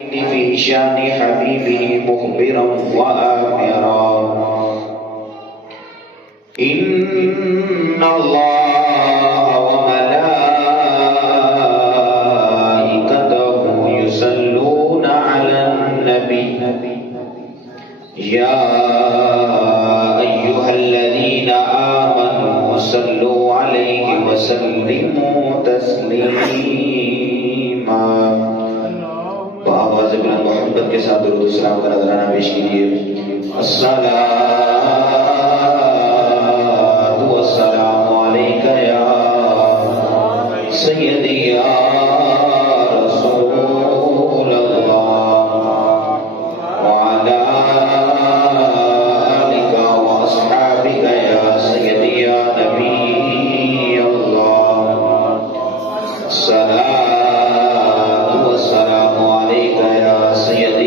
في شان حبيبه مخبرا وآمرا إن الله وملائكته يصلون على النبي يا أيها الذين آمنوا صلوا عليه وسلموا تسليما آواز بلند محبت کے ساتھ درود و سلام کا نذرانہ پیش کیجیے. الصلاۃ والسلام علیک یا سیدی یا رسول اللہ وعلی آلک واصحابک یا سیدی یا نبی اللہ. الصلاۃ والسلام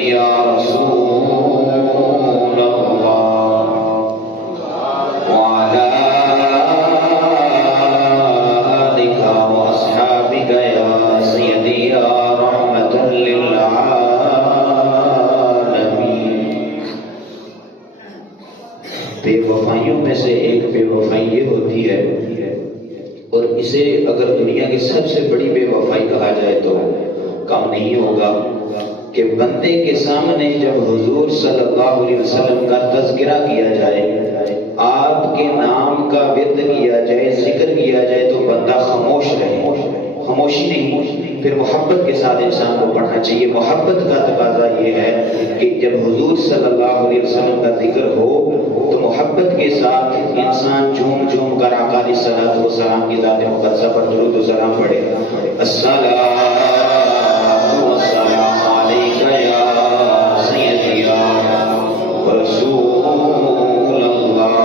یا رسول اللہ وعلی آلک واصحابک یا سیدی یا رحمۃ للعالمین. بے وفائیوں میں سے ایک بے وفائی یہ ہوتی ہے، اور اسے اگر دنیا کی سب سے بڑی بے وفائی کہا جائے تو کم نہیں ہوگا کہ بندے کے سامنے جب حضور صلی اللہ علیہ وسلم کا تذکرہ کیا جائے، آپ کے نام کا ورد کیا جائے، ذکر کیا جائے تو بندہ خاموش رہے. خاموشی نہیں، پھر محبت کے ساتھ انسان کو پڑھنا چاہیے. محبت کا تقاضا یہ ہے کہ جب حضور صلی اللہ علیہ وسلم کا ذکر ہو تو محبت کے ساتھ انسان جھوم جھوم کر آقا علیہ الصلوۃ والسلام کی ذات مقدسہ پر درود و سلام پڑھے. الصلاۃ والسلام علیک یا سیدی یا رسول اللہ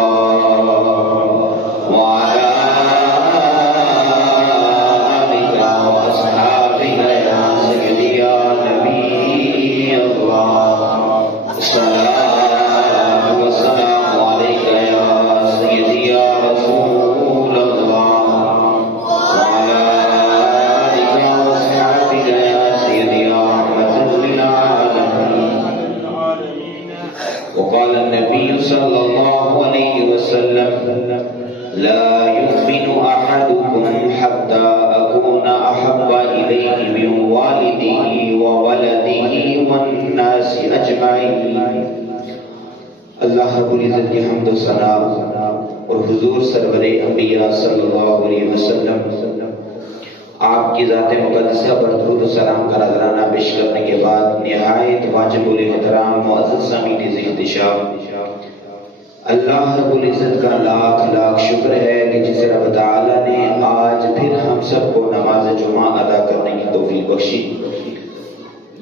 وعلی آلک واصحابک یا سیدی یا نبی اللہ. الصلاۃ والسلام علیک یا سیدی یا رسول اللہ وعلی آلک واصحابک یا سیدی یا رحمۃ للعالمین. وقال النبي صلى الله عليه وسلم لا يؤمن أحدكم حتى أكون أحب إليه من والده وولده والناس أجمعين. اللہ رب العزت کی حمد و ثنا اور حضور سرور انبیاء صلی اللہ علیہ وسلم آپ کی ذات مقدسہ پر درود و سلام کا نذرانہ پیش کرنے کے بعد نہایت واجب الاحترام معزز سامعین احتشام، اللہ رب العزت کا لاکھ لاکھ شکر ہے کہ جس رب تعالیٰ نے آج پھر ہم سب کو نماز جمعہ ادا کرنے کی توفیق بخشی.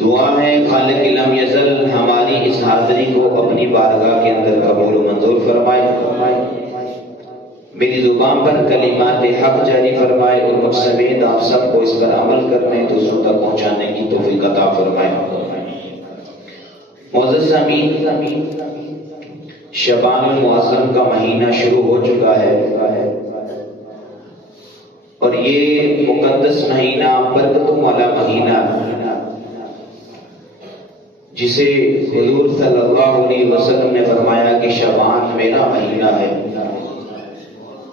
دعا ہے خالق لم یزل ہماری اس حاضری کو اپنی بارگاہ کے اندر قبول و منظور فرمائے، میری زبان پر کلمات حق جاری فرمائے اور مجھ سمیت آپ سب کو اس پر عمل کرنے دوسروں تک پہنچانے کی توفیق عطا فرمائے. معزز سامعین، شعبان المعظم کا مہینہ شروع ہو چکا ہے اور یہ مقدس مہینہ برکتوں والا مہینہ جسے حضور صلی اللہ علیہ وسلم نے فرمایا کہ شعبان میرا مہینہ ہے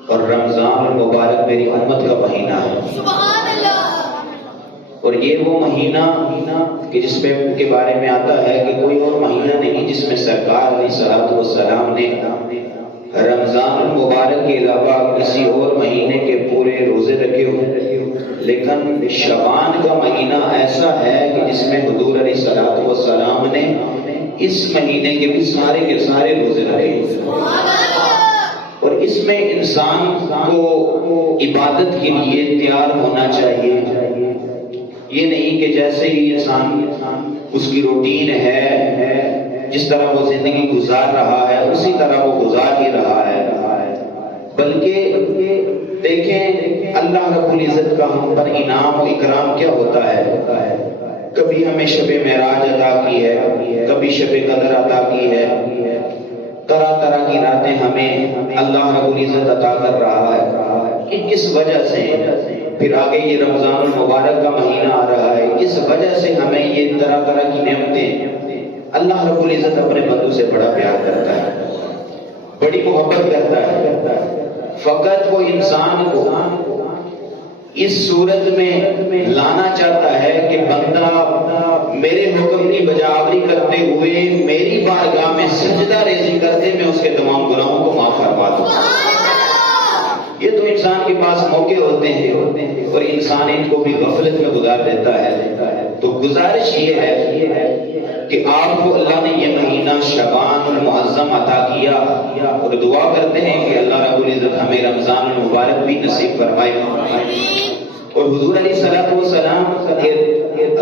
اور رمضان المبارک میری امت کا مہینہ ہے. اور یہ وہ مہینہ کہ جس پہ کے بارے میں آتا ہے کہ کوئی اور مہینہ نہیں جس میں سرکار علیہ الصلوۃ والسلام نے رمضان المبارک کے علاوہ کسی اور مہینے کے پورے روزے رکھے ہوئے، لیکن شعبان کا مہینہ ایسا ہے کہ جس میں حضور علیہ الصلوۃ والسلام نے اس مہینے کے بھی سارے روزے رکھے. اور اس میں انسان کو عبادت کے لیے تیار ہونا چاہیے. یہ نہیں کہ جیسے ہی انسان اس کی روٹین ہے، جس طرح وہ زندگی گزار رہا ہے اسی طرح وہ گزار ہی رہا ہے، بلکہ دیکھیں اللہ رب العزت کا ہم پر انعام و اکرام کیا ہوتا ہے. کبھی ہمیں شب معراج عطا کی ہے، کبھی شب قدر عطا کی ہے، طرح طرح کی راتیں ہمیں اللہ رب العزت عطا کر رہا ہے. کہ کس وجہ سے پھر آگے یہ رمضان المبارک کا مہینہ آ رہا ہے. اس وجہ سے ہمیں یہ طرح طرح کی نعمتیں اللہ رب العزت اپنے بندوں سے بڑا پیار کرتا ہے, بڑی محبت کرتا ہے. فقط وہ انسان کو اس صورت میں لانا چاہتا ہے کہ بندہ میرے حکم کی بجاوری کرتے ہوئے میری بارگاہ میں سجدہ ریزی کرتے میں اس کے تمام گناہوں کو معاف فرما دوں. یہ تو انسان کے پاس موقع ہوتے ہیں اور انسان ان کو بھی غفلت میں گزار دیتا ہے. تو گزارش یہ ہے کہ آپ کو اللہ نے یہ مہینہ شعبان المعظم عطا کیا اور دعا کرتے ہیں کہ اللہ رب العزت ہمیں رمضان المبارک بھی نصیب فرمائے. اور حضور علیہ الصلوۃ والسلام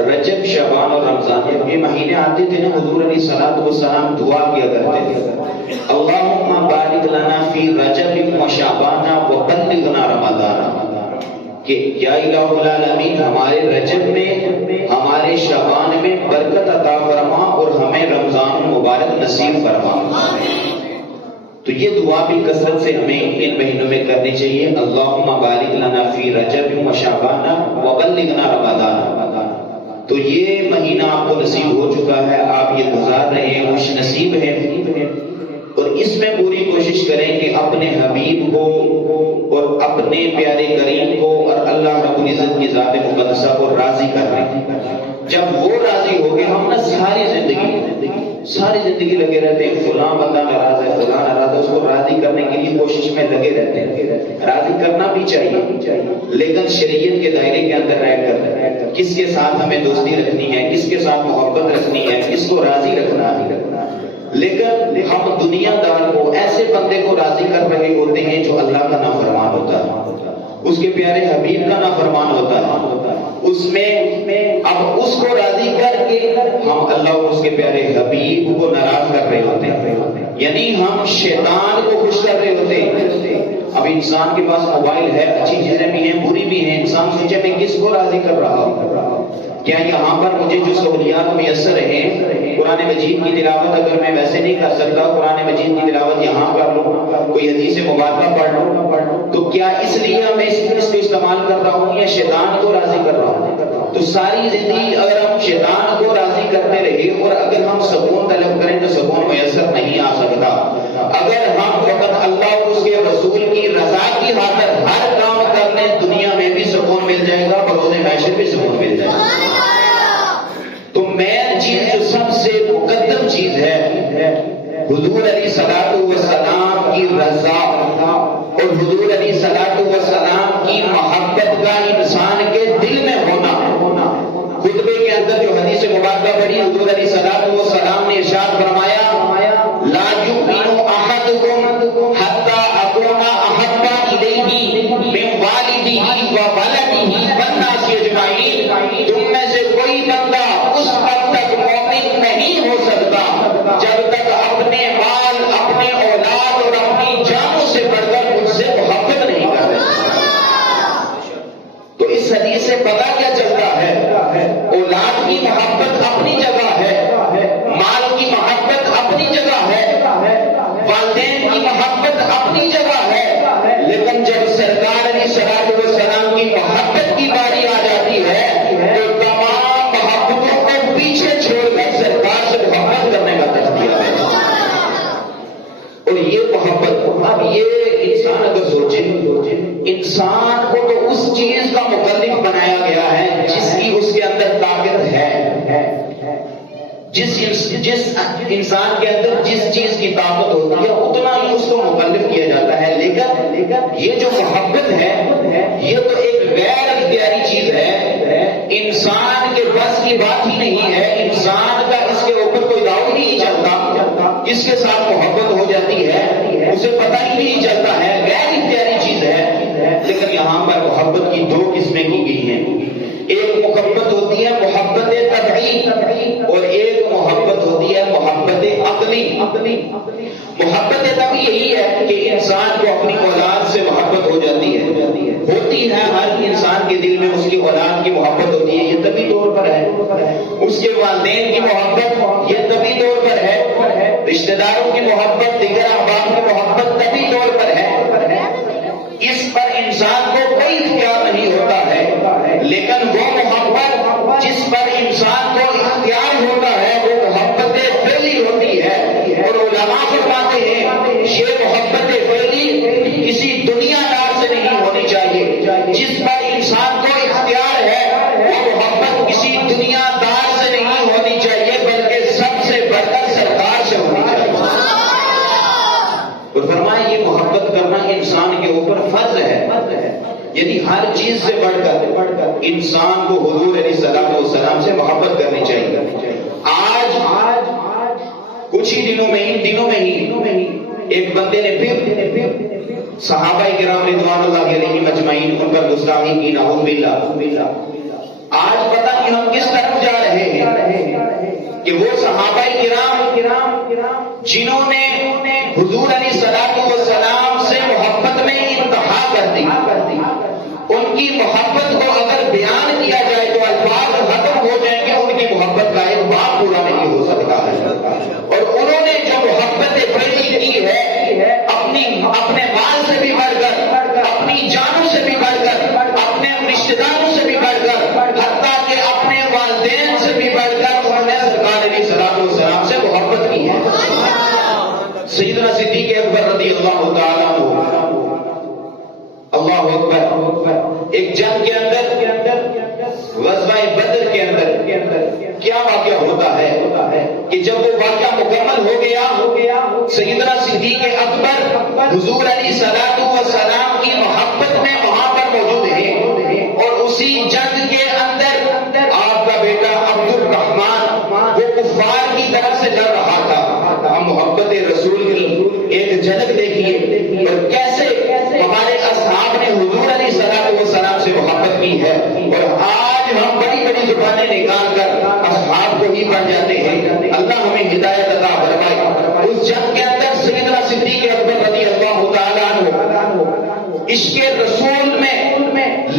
رجب شعبان اور رمضان جب یہ مہینے آتے تھے نا, حضور علیہ الصلوۃ والسلام دعا کیا کرتے تھے, اللہم بارک لنا فی رجب و شعبان وبلغنا رمضان, کہ یا الہ العالمین ہمارے رجب میں ہمارے شعبان میں برکت عطا فرما اور ہمیں رمضان المبارک نصیب فرما. تو یہ دعا بھی کثرت سے ہمیں ان مہینوں میں کرنی چاہیے. اللہم بارک لنا فی رجب و شعبان وبلغنا رمضان. تو یہ مہینہ آپ کو نصیب ہو چکا ہے, آپ یہ گزار رہے ہیں, خوش نصیب ہے, اور اس میں پوری کوشش کریں کہ اپنے حبیب کو اور اپنے پیارے کریم کو اور اللہ رب العزت کی ذات مقدسہ کو راضی کر رہے ہیں. جب وہ راضی ہو گئے, ہم نا ساری زندگی لگے رہتے ہیں فلاں بندہ ناراض ہے, فلاں ناراض ہے, اس کو راضی کرنے کے لیے کوشش میں لگے رہتے ہیں. راضی کرنا بھی چاہیے لیکن شریعت کے دائرے کے اندر رہ کر کس کے ساتھ ہمیں دوستی رکھنی ہے, کس کے ساتھ محبت رکھنی ہے, کس کو راضی رکھنا ہے. لیکن ہم دنیا دار کو ایسے بندے کو راضی کر رہے ہوتے ہیں جو اللہ کا نافرمان ہوتا ہے, اس کے پیارے حبیب کا نافرمان ہوتا ہے. اس میں اب اس کو راضی کر کے ہم اللہ اور اس کے پیارے حبیب کو ناراض کر رہے ہوتے ہیں, یعنی ہم شیطان کو خوش کر رہے ہوتے ہیں. اب انسان کے پاس موبائل ہے, اچھی چیزیں بھی ہیں بری بھی ہیں, انسان سوچے میں کس کو راضی کر رہا ہوں, کیا یہاں پر مجھے جو سہولیات میسر ہیں, قرآن مجید کی تلاوت اگر میں ویسے نہیں کر سکتا, قرآن مجید کی تلاوت یہاں کر لوں, کوئی حدیث مبارکہ پڑھ لوں, تو کیا اس لیے میں اس کو استعمال کر رہا ہوں یا شیطان کو راضی کر رہا ہوں. تو ساری زندگی اگر ہم شیطان کو راضی کرتے رہے اور اگر ہم سکون طلب کریں تو سکون میسر نہیں آ سکتا. اگر ہم فقط اللہ اور اس کے رسول کی رضا کی خاطر ہر کام کر لیں, دنیا میں بھی سکون مل جائے گا, بروز معاشر بھی سکون مل جائے گا. تو مین چیز جو سب سے مقدم چیز ہے حضور علیہ الصلوۃ والسلام کی رضا اور حضور علیہ الصلوۃ والسلام کی محبت کا انسان کے دل میں ہونا. خطبے کے اندر جو حدیث مبارکہ پڑھی, حضور علیہ الصلوۃ والسلام نے ارشاد فرمایا, لا یؤمن احدکم حتی اکون احب الیہ من والدہ وولدہ والناس اجمعین. تم میں سے کوئی بندہ اس وقت تک مومن نہیں ہو سکتا جب تک اپنے مال, اپنے اولاد اور اپنی جانوں سے بڑھ کر ان سے محبت نہیں کر رہے. تو اس حدیث سے پتہ کیا چلتا ہے, اولاد کی محبت اپنی جگہ ہے, مال کی محبت اپنی جگہ ہے, والدین کی محبت اپنی جگہ ہے, لیکن جب سرکار علیہ الصلوۃ والسلام کی محبت کی باری آ جاتی ہے تو تمام محبتوں کو پیچھے چھوڑ کر سرکار سے محبت کرنے کا تجزیہ ہے. اور یہ محبت, اب یہ انسان اگر سوچے, انسان کو تو اس چیز کا مکلف بنایا گیا ہے جس کی اس کے اندر طاقت ہے. جس انسان کے اندر جس چیز کی طاقت ہوتی ہے اتنا ہی اس کو مکلف کیا جاتا ہے. لیکن یہ جو محبت ہے یہ تو ایک غیر اختیاری چیز ہے, انسان کے بس کی بات ہی نہیں ہے, انسان کا اس کے اوپر کوئی داؤ ہی نہیں چلتا, اس کے ساتھ محبت ہو جاتی ہے اسے پتہ ہی نہیں چلتا ہے, غیر اختیاری چیز ہے. لیکن یہاں پر محبت کی دو قسمیں کی گئی ہیں, ایک محبت ہوتی ہے محبت طبعی اور ایک محبت ہوتی ہے محبت عقلی. محبت طبعی یہی ہے کہ انسان کو اپنی اولاد سے محبت ہو جاتی ہے, ہر انسان کے دل میں اس کی اولاد کی محبت ہوتی ہے, یہ طبعی طور پر ہے. اس کے والدین کی محبت یہ طبعی طور پر ہے, رشتہ داروں کی محبت, دیگر احباب کی محبت طبعی طور پر ہے. اس پر انسان کو کوئی اختیار نہیں ہوتا ہے یعنی ہر چیز سے بڑھ کر انسان کو حضور علیہ الصلوۃ والسلام سے محبت کرنی چاہیے۔ آج کچھ ہی دنوں میں ہی ایک بندے نے پھر صحابہ کرام رضوان اللہ علیہم اجمعین ان پر گستاخی کی، نعوذ باللہ۔ آج پتہ نہیں ہم کس طرف جا رہے ہیں کہ وہ صحابہ کرام جنہوں نے حضور علیہ الصلوۃ والسلام سے محبت میں انتہا کر دی، ان کی محبت کو اگر بیان کیا جائے تو الفاظ ختم ہو جائیں گے، ان کی محبت کا ایک باب پورا نہیں ہو سکتا ہے۔ اور انہوں نے جو محبت بڑی کی ہے اپنے مال سے بھی بڑھ کر، اپنی جانوں سے بھی بڑھ کر، اپنے رشتہ داروں سے بھی بڑھ کر، حتیٰ کہ اپنے والدین سے بھی بڑھ کر انہوں نے سرکار علیہ الصلوۃ والسلام سے محبت کی ہے۔ سیدنا صدیق اکبر رضی اللہ تعالیٰ عنہ، اللہ اکبر، ایک جنگ کے اندر غزوہ بدر کے اندر کیا واقعہ ہوتا ہے کہ جب وہ واقعہ مکمل ہو گیا، سیدنا صدیق اکبر حضور علیہ الصلوۃ والسلام کی محبت میں وہاں پر موجود ہیں، اور اسی جنگ کے اندر آپ کا بیٹا عبد الرحمن وہ کفار کی طرف سے لڑ رہا تھا۔ ہم محبت رسول کی ایک جھلک دیکھیے اور کیسے ہمارے اصحاب نے حضور علیہ الصلوۃ والسلام سے محبت کی ہے، اور آج ہم بڑی بڑی زبانیں نکال کر اصحاب کو ہی بن جاتے ہیں۔ اللہ ہمیں ہدایت عطا فرمائے۔ اس جنگ کے اندر سیدنا صدیق اکبر رضی اللہ تعالیٰ عنہ عشق رسول میں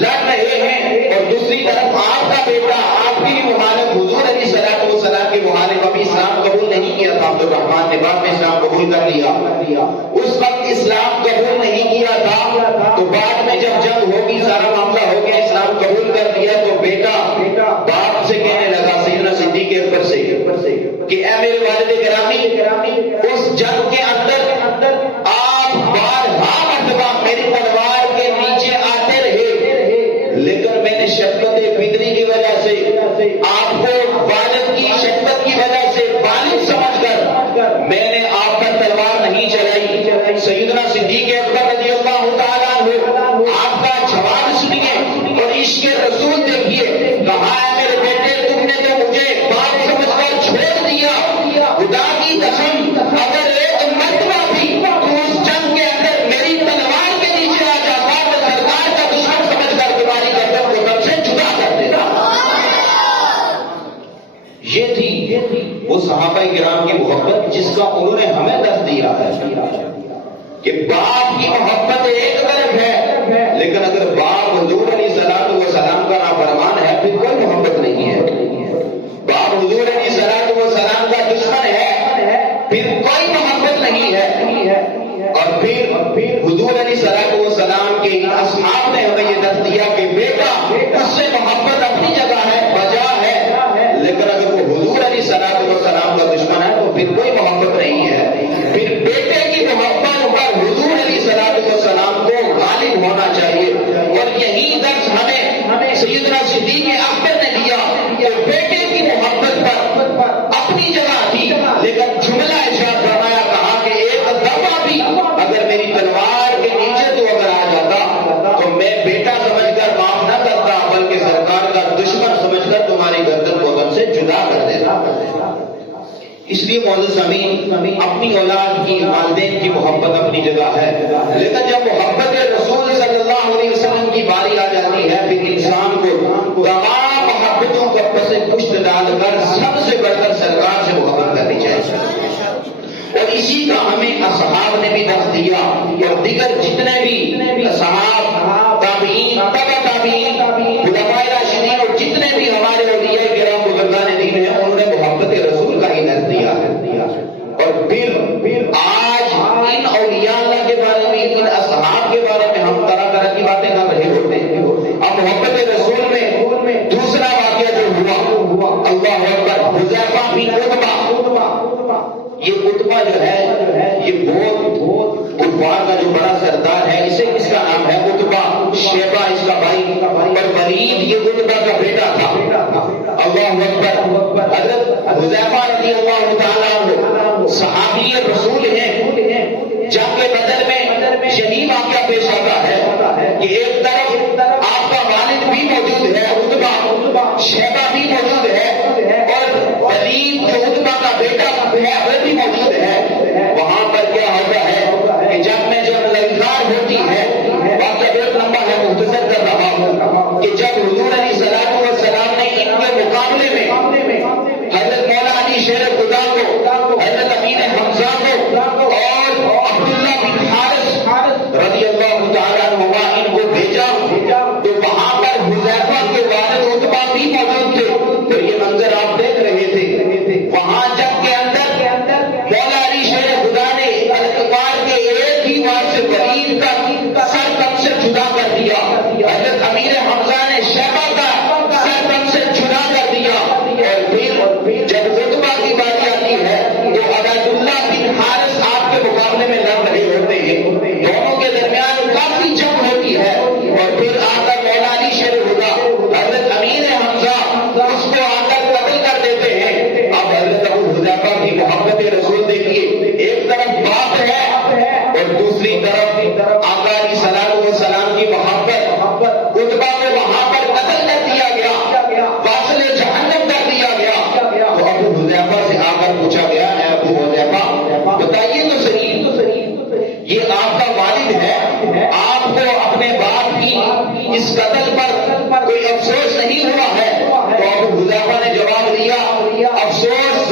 لڑ رہے ہیں، اور دوسری طرف آپ کا بیٹا، آپ کی مخالف حضور علیہ الصلوۃ والسلام کے مخالف ابھی اسلام قبول نہیں کیا تھا، عبد الرحمن نے بعد میں اسلام قبول کر لیا۔ اس وقت اسلام قبول نہیں کیا تھا، تو بعد میں جب جنگ ہوگی، سارا معاملہ ہو گیا، اسلام قبول کر دیا، تو بیٹا باپ سے کہنے لگا، سیدنا صدیق اکبر سے، کہ اے میرے والد گرامی، اس جنگ کے اندر آپ بارہا مرتبہ میری تلوار کے نیچے آتے رہے، لیکن میں نے شفقت فطری کی وجہ سے، آپ کو والد کی شفقت کی وجہ سے بالغ سمجھ کر میں نے آپ پر تلوار نہیں چلائی۔ سیدنا صدیق اکبر رضی اللہ تعالیٰ عنہ آپ کا جواب سنیے اور عشق رسول دیکھیے، کہا ہے میرے بیٹے تم نے تو مجھے باپ سمجھ کر چھوڑ دیا، خدا کی قسم اگر ایک مرتبہ بھی تو اس جنگ کے اندر میری تلوار کے نیچے آ جاتا تو سرکار کا دشمن سمجھ کر تمہاری گردن کو تم سے جدا کر دیتا۔ یہ تھی وہ صحابہ کرام کی محبت جس کا انہوں نے ہمیں درس دیا ہے کہ باپ کی محبت ایک طرف ہے، لیکن اگر باپ حضور علیہ الصلوۃ والسلام کا نافرمان ہے پھر کوئی محبت نہیں ہے۔ باپ حضور علیہ الصلوۃ والسلام کا دشمن ہے پھر کوئی محبت نہیں ہے۔ اور پھر حضور علیہ الصلوۃ والسلام کے اصحاب نے ہمیں یہ درس دیا کہ بیٹا اس سے محبت اپنی جگہ ہے، بجا ہے، لیکن اگر وہ حضور علیہ الصلوۃ والسلام کا دشمن ہے تو پھر کوئی محبت نہیں ہے۔ پھر بیٹے کی محبت پر حضور علیہ الصلوۃ والسلام کو غالب ہونا چاہیے، اور یہی درس ہمیں سیدنا صدیق اکبر نے دیا کہ بیٹے کی محبت پر اپنی جگہ تھی، لیکن جملہ ارشاد فرمایا، کہا کہ ایک دفعہ بھی اگر میری تلوار کے نیچے تو اگر آ جاتا تو میں بیٹا سمجھ کر معاف نہ کرتا، بلکہ سرکار کا دشمن سمجھ کر تمہاری گردن کو تم سے جدا کر دیتا۔ اس لیے معزز امین، اپنی اولاد کی، والدین کی محبت اپنی جگہ ہے، لیکن جب محبت رسول صلی اللہ علیہ وسلم کی باری آ جاتی ہے پھر انسان کو تمام محبتوں کا پس پشت ڈال کر سب سے بڑھ کر سرکار سے محبت کرنی چاہیے۔ اور اسی کا ہمیں اصحاب نے بھی درس دیا، اور دیگر جتنے بھی اصحاب، تابعین، تبع تابعین، علماء راشدین اور جتنے بھی ہمارے اولیاء کرام بزرگان دین ہیں، انہوں نے محبت رسول کا ہی درس دیا ہے۔ اور پھر آج ان اولیاء اللہ کے بارے میں، ان اصحاب کے بارے میں ہم طرح طرح کی باتیں کر رہے ہوتے ہیں۔ اب محبت رسول میں دوسرا واقعہ جو ہوا، اللہ اکبر، حذیفہ بن عتبہ، یہ عتبہ جو ہے یہ بہت کفار کا جو بڑا سردار ہے، اسے کس کا نام ہے؟ عتبہ، شیبہ اس کا بھائی، اور ولید یہ عتبہ کا بیٹا تھا۔ اللہ اکبر، حضرت حذیفہ رضی اللہ تعالیٰ عنہ صحابی رسول ہیں۔ جنگ بدر میں یہی واقعہ پیش آتا ہے کہ ایک طرف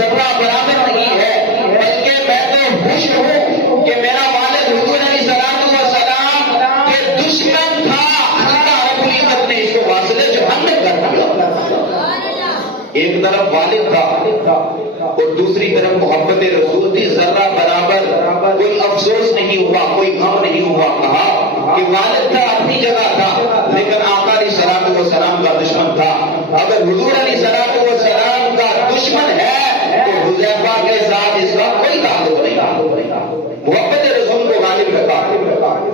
ذرہ برابر نہیں ہے، بلکہ میں تو خوش ہوں کہ میرا والد حضور علیہ السلام کے دشمن تھا، اللہ رب العزت نے اس کو واصل جہنم کر دیا۔ ایک طرف والد تھا اور دوسری طرف محبت رسول تھی، ذرہ برابر کوئی افسوس نہیں ہوا، کوئی غم نہیں ہوا۔ کہا کہ والد تھا اپنی جگہ تھا، لیکن آقا علیہ الصلوۃ والسلام کا دشمن تھا۔ اگر حضور علیہ الصلوۃ والسلام کا دشمن ہے تو حذیفہ کے ساتھ اس کا کوئی تعلق نہیں۔ محبت رسول کو غالب رکھا،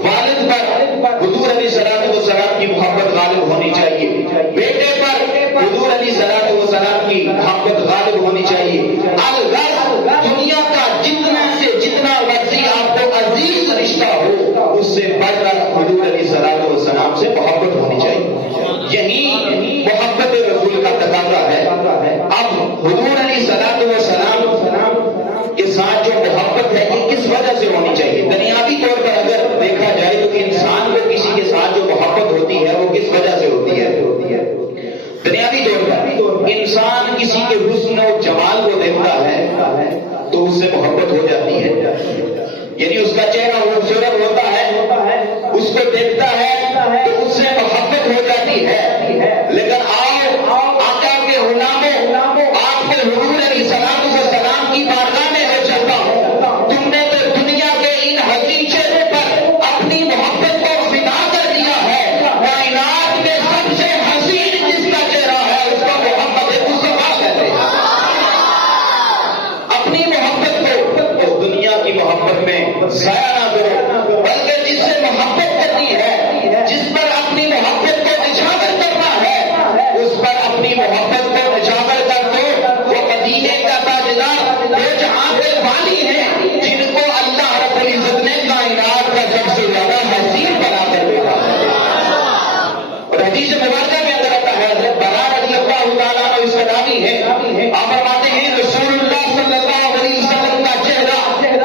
والد پر حضور علیہ الصلوۃ والسلام کی محبت غالب ہونی چاہیے، بیٹے پر حضور علیہ الصلوۃ والسلام کی محبت غالب ہونی چاہیے۔ الغرض دنیا کا جتنا سے جتنا مرضی آپ کو عزیز رشتہ ہو، اس سے بڑھ کر حضور علیہ الصلوۃ والسلام سے محبت ہونی چاہیے۔ یہی محبت رسول کا تقاضا ہے۔ اب حضور علیہ الصلوۃ والسلام کے ساتھ جو محبت ہے یہ کس وجہ سے ہونی چاہیے؟ دنیاوی طور پر اگر دیکھا جائے تو انسان کو کسی کے ساتھ جو محبت ہوتی ہے وہ کس وجہ سے ہوتی ہے؟ دنیاوی طور پر انسان کسی کے حسن و جمال کو دیکھتا ہے تو اس سے محبت ہو جاتی ہے، یعنی اس کا چہرہ خوبصورت ہوتا ہے، اس کو دیکھتا ہے تو اس سے محبت ہو جاتی ہے۔ لیکن آؤ آقا کے غلاموں، آپ کے حضور علیہ الصلوۃ والسلام کی بارگاہ میں ہو جاتا ہوں، تم نے تو دنیا کے ان حسین چہروں پر اپنی محبت کو فدا کر دیا ہے۔ کائنات میں سب سے حسین جس کا چہرہ ہے اس کا محمد مصطفیٰ کہتے ہیں۔ اپنی محبت کو دنیا کی محبت میں ضائع نہ کرو، بلکہ جس سے محبت کرنی ہے، جس پر اپنی محبت کو اجاگر کرنا ہے، اس پر اپنی محبت کو اجاگر کر دو۔ وہ مدینے کا تاجدار وہ جہاں کے والی ہیں جن کو اللہ رب العزت نے کائنات کا سب سے زیادہ حسین بنا کر دیکھا۔ اور حدیث مبارکہ میں اندر آتا ہے، حضرت براء رضی اللہ تعالیٰ عنہ اس کا راوی ہے، آپ فرماتے ہیں رسول اللہ صلی اللہ علیہ وسلم کا چہرہ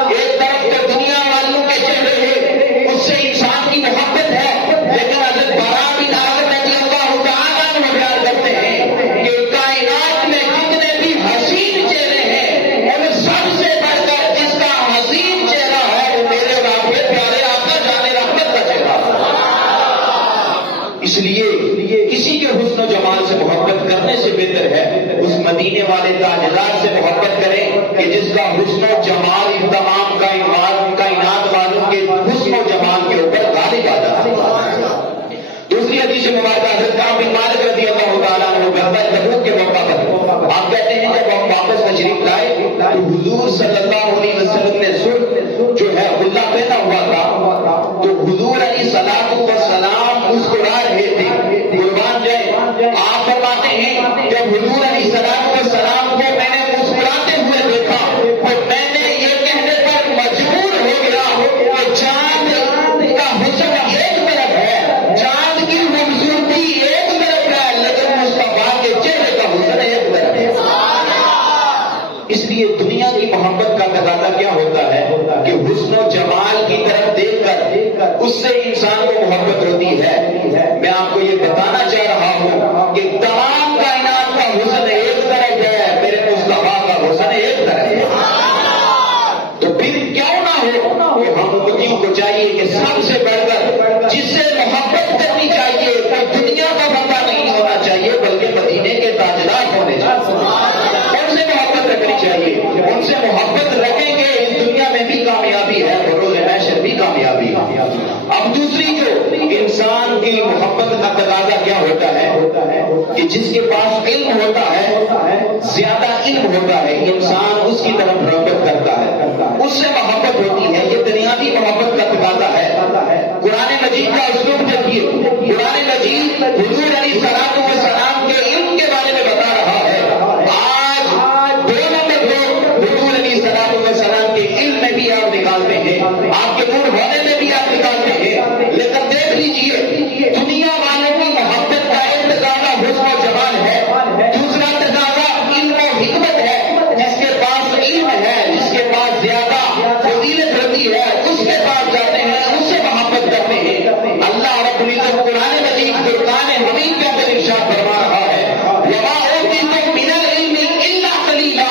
ایک طرف تو دنیا والوں کے چہرے ہیں، اس سے انسان کی محبت ہے، لیکن حضرت براء بن عازب رضی اللہ تعالیٰ عنہ بیان کرتے ہیں کہ کائنات میں جتنے بھی حسین چہرے ہیں ان سب سے بڑھ کر جس کا حسین چہرہ ہے وہ میرے باپ کے پیارے آقا جان رحمت کا چہرہ ہے۔ اس لیے کسی کے حسن و جمال سے محبت کرنے سے بہتر ہے اس مدینے والے تاجدار سے محبت کریں کہ جس کا حسن و جمال تمام کائنات والوں کے حسن و جمال کے اوپر غالب آتا ہے۔ دوسری حدیث مبارکہ حضرت کعب بن مالک رضی اللہ تعالیٰ عنہ غزوہ تبوک کے موقع پر آپ کہتے ہیں جب ہم واپس تشریف لائے تو حضور صلی اللہ علیہ وسلم نے سر جو ہے غلہ پہنا ہوا تھا، تو حضور علیہ الصلوۃ والسلام مسکرا رہے تھے، قربان جائے۔ آپ فرماتے ہیں جب حضور علیہ الصلوۃ والسلام کو میں نے مسکراتے ہوئے دیکھا تو میں نے یہ کہنے پر مجبور ہو گیا کہ چاند کا حسن ایک طرف ہے، چاند کی خوبصورتی ایک طرف ہے، لیکن مصطفیٰ کے چہرے کا حسن ایک طرف ہے۔ اس لیے دنیا کی محبت کا تقاضا کیا ہوتا ہے کہ حسن و جمال کی طرف دیکھ کر اس سے انسان کو محبت ہوتی ہے۔ میں آپ کو یہ بتانا چاہ رہا ہوں کہ تمام کائنات کا حسن ایک طرف ہے، میرے مصطفیٰ کا حسن ایک طرف ہے۔ تو پھر کیوں نہ ہو کہ ہم امتیوں کو چاہیے کہ سب سے بڑھ کر جس سے محبت کرنی چاہیے کوئی دنیا کا بندہ نہیں ہونا چاہیے بلکہ مدینے کے تاجدار ہونے چاہیے، ان سے محبت رکھنی چاہیے۔ ان سے محبت رکھیں گے اس دنیا میں بھی کامیابی ہے اور روز محشر بھی کامیابی ہے۔ اب دوسری جو انسان کی محبت کا تقاضا کیا ہوتا ہے کہ جس کے پاس علم ہوتا ہے، زیادہ علم ہوتا ہے، انسان اس کی طرف رغبت کرتا ہے، اس سے محبت ہوتی ہے۔ یہ دنیاوی محبت کا تقاضا ہے۔ قرآن مجید کا اسلوب دیکھیے، قرآن مجید حضور علیہ الصلوۃ والسلام کے علم کے بارے میں بتا رہا ہے۔ آج دو نمبر لوگ حضور علیہ الصلوۃ والسلام کے علم میں بھی آپ نکالتے ہیں، آپ کے نور ہونے میں بھی آپ نکالتے ہیں، لیکن دیکھ لیجیے دنیا والوں کی محبت کا ایک تقاضا حسن و جمال ہے، دوسرا تقاضا علم و حکمت ہے۔ جس کے پاس علم ہے، جس کے پاس زیادہ فضیلت ہوتی ہے، اس کے پاس جاتے ہیں، اس سے محبت کرتے ہیں۔ اللہ رب العزت قرآن مجید فرقان حمید کے اندر ارشاد فرما رہا ہے، وَمَا أُوتِيتُم مِّنَ الْعِلْمِ إِلَّا قَلِيلًا۔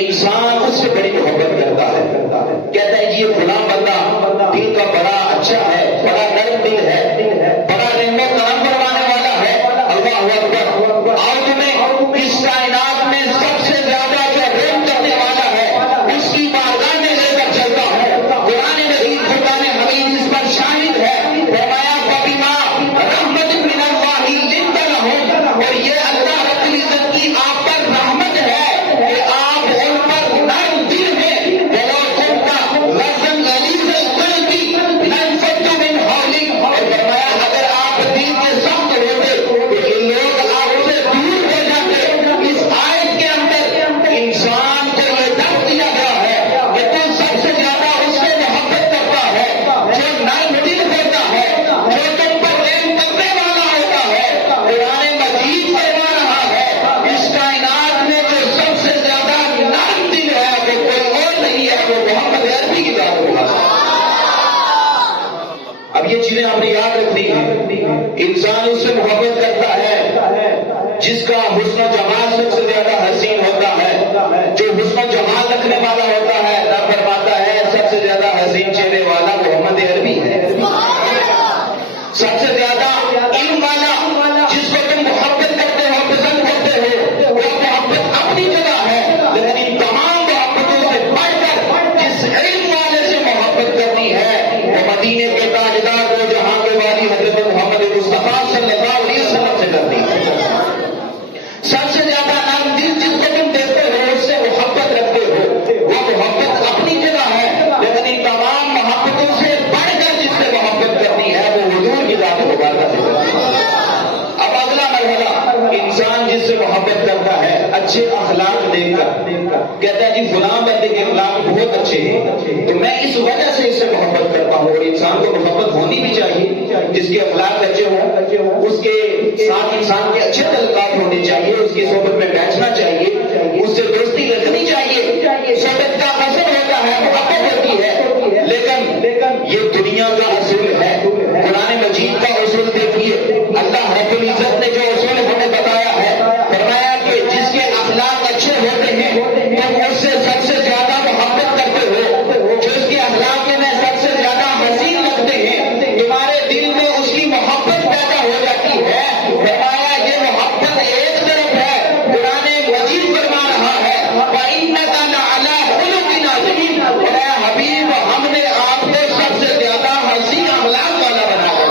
انسان اس سے بڑی محبت کرتا ہے، کہتا ہے جی یہ فلاں بندہ دل کا بڑا اچھا ہے، بڑا نرم دل ہے، بڑا رحم و کرم فرمانے والا ہے، اللہ اکبر، اور تمہیں اس کائنات میں سب سے زیادہ جو رحم کرنے والا ہے اس کی بارگاہ میں لے کر چلتا ہوں۔ قرآن مجید قرآن حمید اس پر شاہد ہے، فرمایا فبما رحمت من اللہ لنت لہم، اور یہ اللہ رب العزت کی آپ پر رحمت ہے کہ آپ ان پر نرم دل میں ولو کنت غضن غلیظ القلب لانفضوا من حولک، اور فرمایا اگر آپ دل کے سخت ہوتے تو یہ لوگ آپ سے دور ہو جاتے۔ اس آیت کے اندر انسان کو یہ درس دیا گیا ہے کہ تو سب سے زیادہ اس سے محبت کرتا ہے جو نرم دل ہوتا ہے، جو تم پر رحم کرنے والا ہوتا ہے۔ قرآن مجید فرما رہا ہے اس کائنات میں جو سب سے زیادہ نرم دل ہے وہ کوئی اور نہیں ہے، وہ محمد عربی کی ذات ہوگا۔ اب یہ چیزیں آپ نے یاد رکھنی ہیں، انسان اس سے محبت کرتا ہے جس کا حسن و جمال سب سے زیادہ حسین ہوتا ہے، جو حسن و جمال رکھنے والا ہوتا ہے۔ اللہ فرماتا ہے سب سے زیادہ حسین چہرے والا محمد عربی ہے، سب سے زیادہ علم والا جس کو تم محبت کرتے ہو، پسند کرتے ہو، وہ محبت اپنی جگہ ہے، لیکن ان تمام محبتوں سے بڑھ کر جس علم والے سے محبت کرنی ہے وہ مدینے کے تاجدار کو جہاں کے والی حضرت محمد مصطفیٰ صلی اللہ علیہ وسلم سے کرنی ہے۔ سب سے زیادہ نرم دل جس کو تم دیتے ہو اس سے محبت رکھتے ہو، وہ محبت اپنی جگہ ہے، لیکن ان تمام محبتوں سے بڑھ کر جس سے محبت کرنی ہے وہ حضور کی ذات مبارکہ سے کرنی ہے۔ اب اگلا مرحلہ، انسان جس سے محبت کرتا ہے اچھے اخلاق دیکھ کر کہتا ہے جی فلاں بندے کے اخلاق بہت اچھے ہیں تو میں اس وجہ سے اس سے محبت کرتا ہوں۔ اور انسان کو محبت ہونی بھی چاہیے، جس کے اخلاق اچھے ہوں اس کے ساتھ انسان کے اچھے تعلقات ہونے چاہیے، اس کی صحبت میں بیٹھنا چاہیے، اس سے دوستی رکھنی چاہیے۔ صحبت کا اثر ہوتا ہے، محبت ہوتی ہے، لیکن یہ دنیا کا اصول ہے۔ قرآن مجید کا اصول دیکھیے، اللہ رب العزت نے جو اصول ہمیں بتایا ہے، فرمایا کہ جس کے اخلاق اچھے ہوتے ہیں تم اس سے سب سے زیادہ محبت کرتے ہو، جو اس کے اخلاق میں سب سے زیادہ حسین لگتے ہیں، تمہارے دل میں اس کی محبت پیدا ہو جاتی ہے۔ فرمایا یہ محبت ایک طرف ہے، قرآن مجید فرما رہا ہے وَإِنَّكَ لَعَلَىٰ خُلُقٍ عَظِيمٍ، اے حبیب ہم نے آپ کو سب سے زیادہ حسین اخلاق والا بنا ہے۔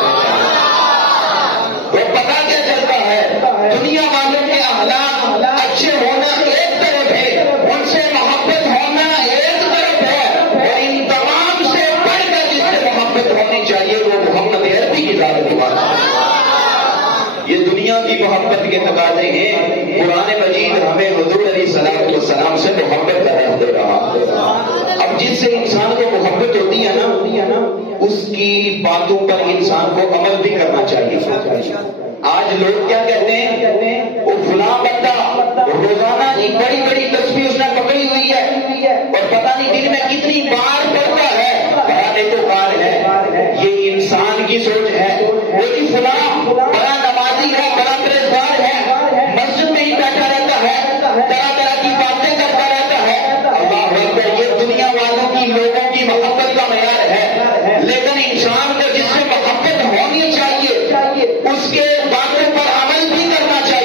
تو پتہ کیا چلتا ہے، دنیا والوں کے اخلاق اچھے ہونا ایک طرف ہے، ان سے محبت ہونا ایک طرف ہے، اور ان تمام سے بڑھ کر جس سے محبت ہونی چاہیے وہ محمد عربی کی ذات کی بات ہے۔ یہ دنیا کی محبت کے تقاضے ہیں، قرآن مجید ہمیں حضور علیہ الصلوۃ والسلام سے محبت کا رہا دے رہا۔ اب جس سے انسان کو محبت ہوتی ہے نا اس کی باتوں پر انسان کو عمل بھی کرنا چاہیے۔ آج لوگ کیا کہتے ہیں، وہ فلاں بندہ روزانہ کی بڑی بڑی تسبیح اس نے پکڑی ہوئی ہے اور پتہ نہیں دن میں کتنی بار پڑھتا ہے، بڑا نیکوکار ہے۔ یہ انسان کی سوچ ہے، لیکن فلاں بڑا نمازی ہے، بڑا پرہیزگار ہے، مسجد میں ہی بیٹھا رہتا ہے، طرح طرح کی باتیں کرتا رہتا ہے۔ اللہ اکبر، یہ دنیا والوں کی لوگوں کی محبت کا معیار ہے، لیکن انسان کو جس سے محبت ہونی چاہیے اس کے باتوں پر عمل بھی کرنا چاہیے۔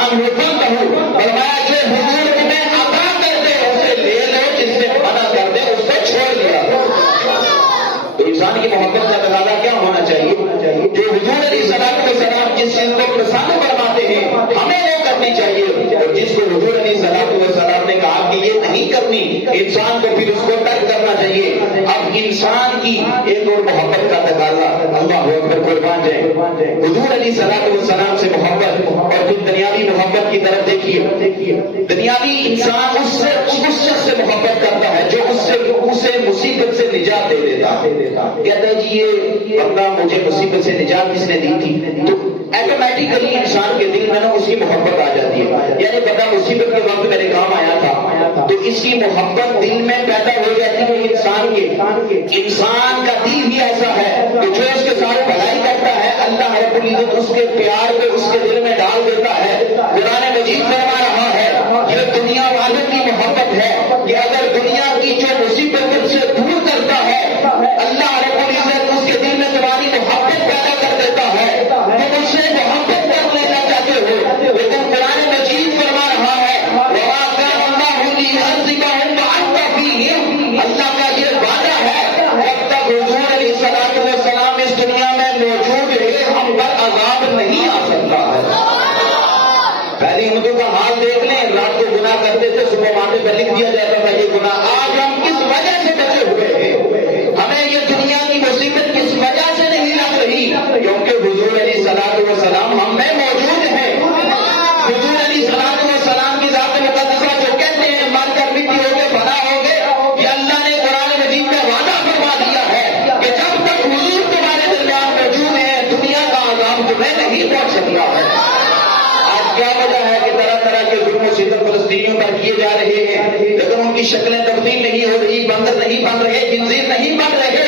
فرمایا جو حضور تمہیں عطا کر دے اسے لے لو، جس سے منع کر دے اس کو چھوڑ دیا۔ تو انسان کی محبت کا تقاضا کیا ہونا چاہیے؟ جو حضور علیہ السلام جس چیز کو پسند فرماتے ہیں ہمیں وہ کرنی چاہیے، اور جس کو حضور علیہ السلام نے کہا کہ یہ نہیں کرنی، انسان کو پھر اس کو ترک کرنا چاہیے۔ اب انسان کی ایک اور محبت کا تقاضا، اللہ اکبر، قربان جائے، حضور علیہ السلام سے محبت، اور پھر دنیاوی محبت کی طرف دیکھیے۔ دنیاوی انسان اس شخص سے محبت کرتا ہے جو اسے مصیبت سے نجات دے دیتا ہے۔ کہتا ہے جی یہ بندہ مجھے مصیبت سے نجات کس نے دی تھی، تو ایٹومیٹیکلی انسان کے دل میں نا اس کی محبت آ جاتی ہے، یعنی بندہ مصیبت کے وقت میرے کام آیا تھا تو اس کی محبت دل میں پیدا ہو جاتی ہے۔ انسان کا دل بھی ایسا ہے کہ جو اس کے ساتھ بھلائی کرتا ہے اللہ رب العزت اس کے پیار کو اس کے دل میں ڈال دیتا ہے۔ قرآن مجید فرما رہا ہے یہ دنیا والوں کی محبت ہے کہ اگر دنیا کی جو مصیبت سے دور کرتا ہے اللہ رب العزت اس کے دل میں تمہاری محبت پیدا کر دیتا ہے، تم اس سے محبت کر لینا چاہتے ہو، لیکن قرآن مجید فرما رہا ہے وَمَا كَانَ اللَّهُ لِيُعَذِّبَهُمْ وَأَنتَ فِيهِمْ، اللہ کا یہ وعدہ ہے جب تک حضور علیہ السلام اس دنیا میں موجود ہے ہم پر عذاب نہیں آ سکتا ہے۔ پہلی امتوں کا حال دیکھ لیں، رات کو گناہ کرتے تھے، صبح ماتھے پر لکھ دیا جاتا تھا یہ گناہ، آج ہم کس وجہ سے بچے ہوئے ہیں؟ ہمیں یہ دنیا کی مصیبت کس وجہ سے نہیں لگ رہی؟ کیونکہ حضور علیہ السلام ہم میں موجود ہیں۔ حضور علیہ السلام کی ذات مقدسہ جو کہتے ہیں مر کر مٹی ہو کے فنا ہو گئے، یہ اللہ نے قرآن مجید میں وعدہ فرما دیا ہے کہ جب تک حضور تمہارے درمیان موجود ہیں دنیا کا عذاب تمہیں نہیں پہنچ سکتا ہے۔ آج کیا وجہ ہے کہ طرح طرح کے ظلم و ستم فلسطینیوں پر کیے جا رہے ہیں، لیکن ان کی شکلیں تبدیل نہیں ہو رہی، بندر نہیں بن رہے، خنزیر نہیں بن رہے؟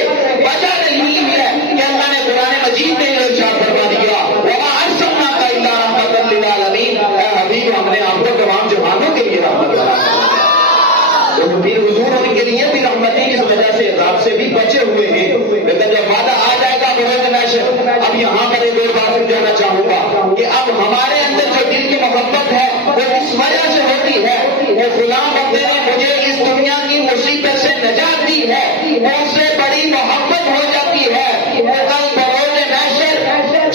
وجہ نہیں ہے کہ اللہ نے قرآن مجید میں ارشاد فرما دیا وَمَا أَرْسَلْنَاكَ إِلَّا رَحْمَةً لِّلْعَالَمِينَ، اے حبیب ہم نے آپ کو تمام جہانوں کے لیے رحمت بنا، تو پھر حضور ان کے لیے بھی رحمتیں اس وجہ سے عذاب سے بھی بچے ہوئے ہیں۔ لیکن جب وعدہ آ جائے گا بروز محشر، اب یہاں پر ایک اور بات سمجھانا چاہوں گا کہ اب ہمارے اندر جو دل کی محبت ہے وہ اس وجہ سے ہوتی ہے کہ غلام بندے نے مجھے اس دنیا کی مصیبت سے نجات دی ہے، اس سے بڑی محبت ہو جاتی ہے وہ کل بروز محشر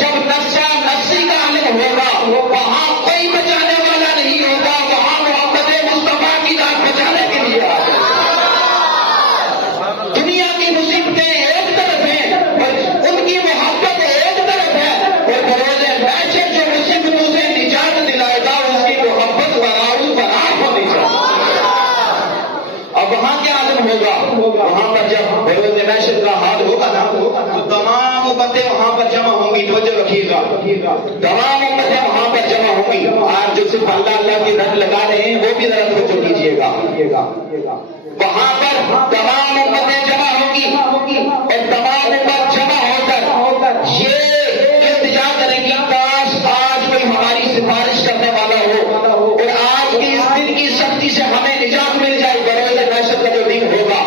جب نفسا نفسی کا عالم ہوگا وہاں کوئی بچانے والا نہیں ہوگا، وہاں محمد مصطفیٰ کی ذات بچانے کے لیے آ جائے۔ دنیا کی مصیبتیں ایک طرف ہیں اور ان کی محبت ایک طرف ہے، اور بروز محشر جو مصیبتوں سے نجات دلائے گا اس کی محبت ہونی چاہیے۔ اب وہاں کیا عالم ہوگا؟ وہاں پر جب بروز محشر کا حال ہوگا نا تو تمام امتیں وہاں پر جمع ہوں گی، توجہ رکھیے گا، تمام امتیں وہاں پر جمع ہوں گی۔ آپ جو صرف اللہ اللہ کی رٹ لگا رہے ہیں وہ بھی ذرا توجہ کیجیے گا، وہاں پر تمام امتیں جمع ہوں گی اور تمام امت جمع ہو کر یہ التجا کریں گی کاش آج کوئی ہماری سفارش کرنے والا ہو اور آج کی اس دن کی سختی سے ہمیں نجات مل جائے۔ بروز محشر کا جو دن ہوگا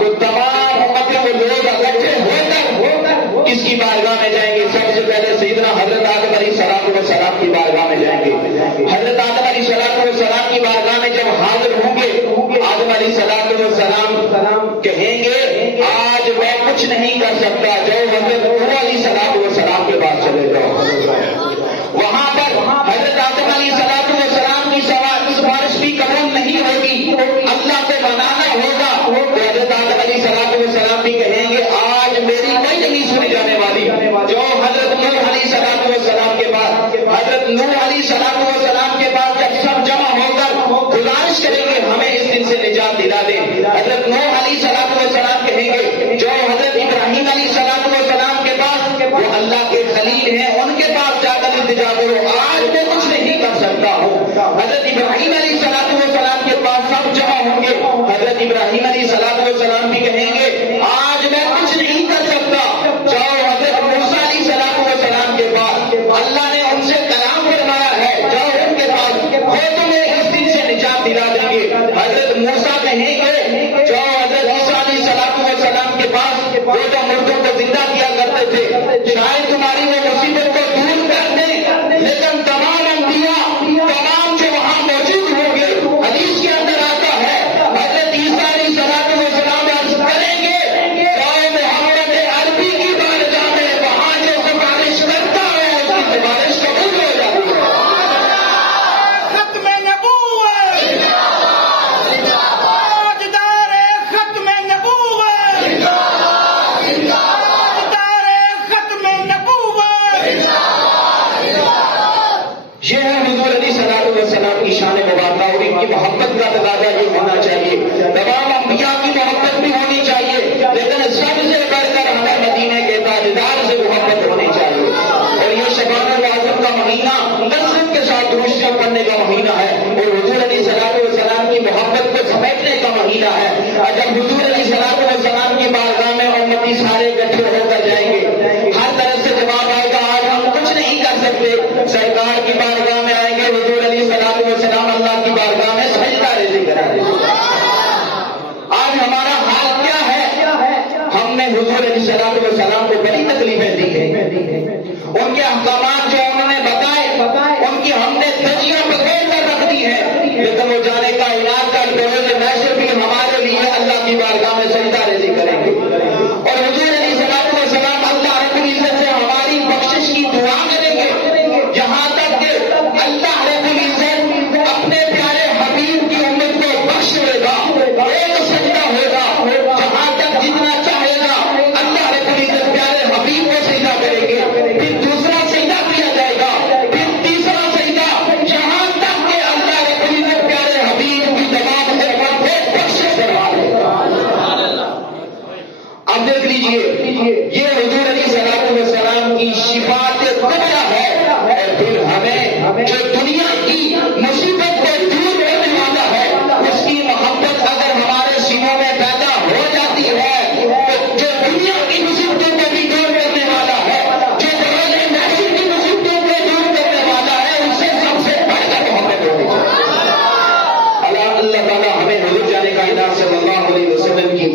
تو تمام امتیں وہ لوگ اکٹھے ہو کر کس کی بارگاہ میں جائیں گے؟ سب سے پہلے سیدنا حضرت آدم علیہ السلام کی بارگاہ میں جائیں گے۔ حضرت آدم علیہ السلام کی بارگاہ میں جب حاضر ہوں گے آدم علیہ السلام کہیں گے آج میں کچھ نہیں کر سکتا، جاؤ حضرت نوح علیہ السلام کے پاس چلے جاؤ۔ وہاں پر حضرت آدم علیہ السلام کی سفارش بھی قبول نہیں ہوگی، اللہ کو منانا ہوگا، تو حضرت آدم علیہ السلام بھی کہیں گے آج میری کوئی نہیں سنی جانے والی، جو حضرت نوح علیہ السلام کے بعد حضرت نوح علیہ السلام کے بعد جب سب جمع ہو کر گزارش کریں گے ہمیں اس دن سے نجات دلا دیں، حضرت نوح علیہ السلام کہیں گے جو حضرت ابراہیم علیہ السلام کے پاس وہ اللہ کے خلیل ہیں ان کے پاس جا کر التجا کرو، آج میں کچھ نہیں کر سکتا ہوں۔ حضرت ابراہیم علیہ السلام کے پاس سب جمع ہوں گے، حضرت ابراہیم علیہ السلام بھی کہیں گے آج میں کچھ نہیں کر سکتا، جاؤ حضرت موسیٰ علیہ السلام کے پاس، اللہ نے ان سے کلام فرمایا ہے، جاؤ ان کے پاس، وہ تمہیں اس دن سے نجات دلا دیں گے۔ حضرت موسیٰ کہیں گے جاؤ حضرت عیسیٰ علیہ السلام کے پاس، وہ جو مردوں کو زندہ کیا کرتے تھے، شاید تمہاری وہ مصیبت کو دور کر دیں، لیکن تمام انبیاء السلام کی شان مبارکہ اور ان کی محبت کا تقاضا یہ ہونا چاہیے. تمام انبیاء کی محبت بھی ہونی چاہیے، لیکن سب سے بڑھ کر ہمیں مدینے کے تاجدار سے محبت ہونی چاہیے. اور یہ شعبان الاعظم کا مہینہ نصرت کے ساتھ درود شریف پڑھنے کا مہینہ ہے اور حضور علیہ السلام کی محبت کو سمیٹنے کا مہینہ ہے. جب حضور علیہ السلام کی بارگاہ میں امتی سارے اکٹھے ہو کر جائیں گے، ہر طرف سے جواب آئے گا آج ہم کچھ نہیں کر سکتے. سرکار کی بارگاہ میں آئیں گے، حضور علیہ السلام اللہ کی بارگاہ میں سجدہ ریزی کرا دیں گے. آج ہمارا حال کیا ہے؟ ہم نے حضور علیہ السلام کو بڑی تکلیفیں دی ہیں. ان کے احکامات جو انہوں نے بتائے ان کی ہم نے تجزیہ بغیر کر رکھ دی ہے، لیکن وہ جانے کا علاج کا محشر بھی ہمارے لیے اللہ کی بارگاہ میں سجدہ ریزی کریں گے. اور حضور علیہ السلام اللہ رب العزت سے ہماری بخشش کی دعا کریں گے، جہاں تک کہ اللہ رب العزت اپنے پیارے حبیب کی امت کو بخش دے گا. ایک سجدہ ہوگا، جہاں تک جتنا چاہے گا اللہ رب العزت پیارے حبیب کو سجدہ کریں گے. پھر دوسرا سجدہ کیا جائے گا، پھر تیسرا سجدہ، جہاں تک کہ اللہ رب العزت پیارے حبیب کی تمام امت کو بخشش کروا دے گا. اب دیکھ لیجیے، یہ حضور علیہ السلام کی شفاعت کبریٰ ہے. اور پھر ہمیں جو دنیا کی مصیبت کو دور کرنے والا ہے، اس کی محبت اگر ہمارے سینوں میں پیدا ہو جاتی ہے تو جو دنیا کی مصیبتوں کو بھی دور کرنے والا ہے، جو روز محشر کی مصیبتوں کو دور کرنے والا ہے، اس سے سب سے بڑھ کر محبت ہونی چاہیے. اللہ تعالیٰ ہمیں حضور جانے کا عنایت صلی اللہ علیہ وسلم کی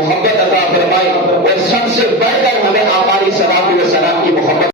محبت